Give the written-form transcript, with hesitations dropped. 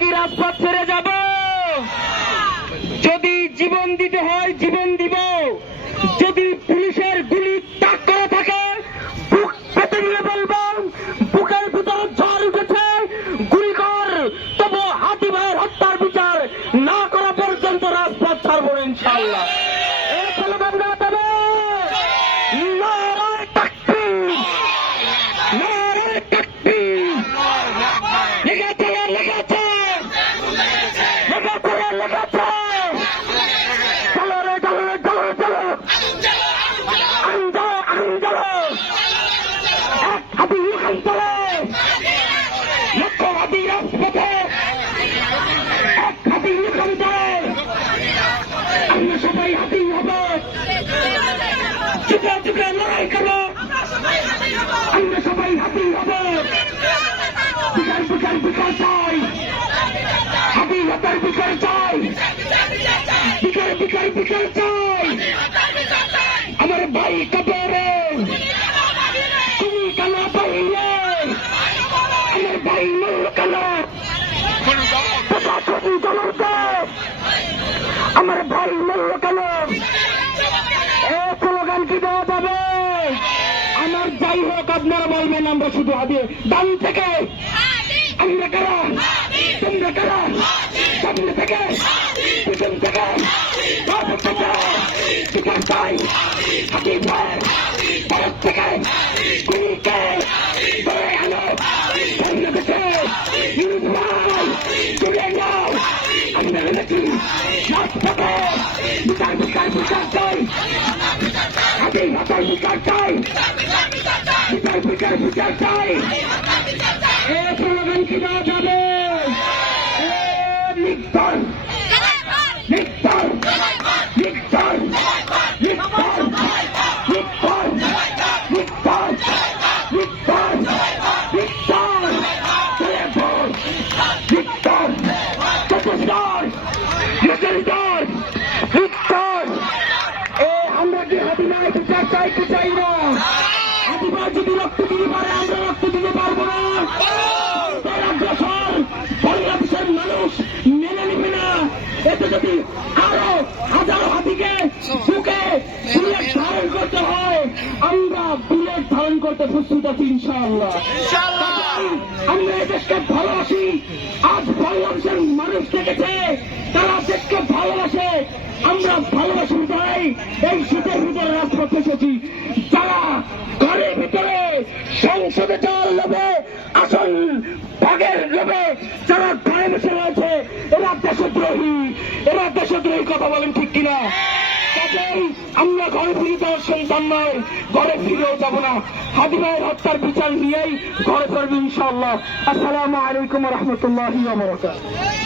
কি রাজপথ ছেড়ে যাব? যদি জীবন দিতে হয় জীবন দিব। যদি পুলিশের গুলি তাক করা থাকে বুক পেতে নিয়ে বলবো বুকের ভিতরে ঝড় উঠেছে, গুলি কর, তবু হাতি ভাইয়ের হত্যার বিচার না করা পর্যন্ত রাজপথ ছাড়বো না ইনশাআল্লাহ। এই স্লোগান দেওয়া যাবে। নারায়ে তাকবীর, নারায়ে তাকবীর। লেগেছে লেগেছে লেগেছে লেগেছে। চলো রে চলো রে চলো চলো, আন্দোলন আন্দোলন, এক হাতি আন্দোলন, লক্ষ হাতি রাজপথে, এক হাতি আন্দোলন। আমরা সবাই হাতি হব, যুগে যুগে লড়াই করবো। আমরা সবাই হাতি হব, বিচার বিচার বিচার চাই, হাতি হত্যার বিচার চাই, বিচার বিচার বিচার চাই। আমার ভাই কাপড়ে তুমি কেন পাইলে, আমার ভাই মূল কেন প্রশাসন জনতা, আমার ভাই মূল কেন? এ স্লোগান কি দেওয়া যাবে? আমার যাই হোক আপনারা বলবেন আমরা শুধু হাতে ডান থেকে, আমরা কারা, তোমরা কারা, সামনে থেকে, পিছন থেকে, ভারত থেকে, বিচার চাই, হাতি ভাই, ভারত থেকে, গুলিকে ধরে আনো, সামনে থেকে, ইউরোপ ভাই, চলে যাও, আমরা নাকি রাজপথে, বিচার বিচার বিচার চাই, হাতি ভাতার বিচার চাই, বিচার বিচার বিচার চাই। এ স্লোগান কি দেওয়া যাবে? নির্দল নির্দল নির্দল নির্দল নির্দল নির্দল নির্দল নির্দল নির্দল চতুর্দল নির্দল নির্দল। এ আমরা কি হাতি ভাই বিচার চাই কি চাই না? হাতি ভাই যদি রক্ত দিতে পারে আমরা রক্ত দিতে পারবো না। বাংলাদেশের মানুষ মেনে নিবে না। এতে যদি আরো হাজারো হাতিকে বুকে বুলেট ধারণ করতে হয়, আমরা বুলেট ধারণ করতে প্রস্তুত আছি ইনশাআল্লাহ। আমরা এই দেশকে ভালোবাসি। আজ বাংলাদেশের মানুষ দেখেছে তারা দেশকে ভালোবাসে। আমরা ভালোবাসি তাই এই শীতের ভিতরে রাজপথে এসেছি। যারা ঘরের ভিতরে সংসদে যাওয়ার লোভে, আসল ভাগের লোভে যারা ঘরে বসে রয়েছে, এরা দেশদ্রোহী, এরা দেশদ্রোহী কথা বলেন ঠিক কিনা? কাজেই আমরা ঘরে ফিরে যাওয়ার সন্তান নয়, ঘরে ফিরেও যাব না। হাদি ভাইয়ের হত্যার বিচার নিয়েই ঘরে ফিরব ইনশাআল্লাহ। আসসালামু আলাইকুম ওয়া রাহমাতুল্লাহি ওয়া বারাকাতুহু।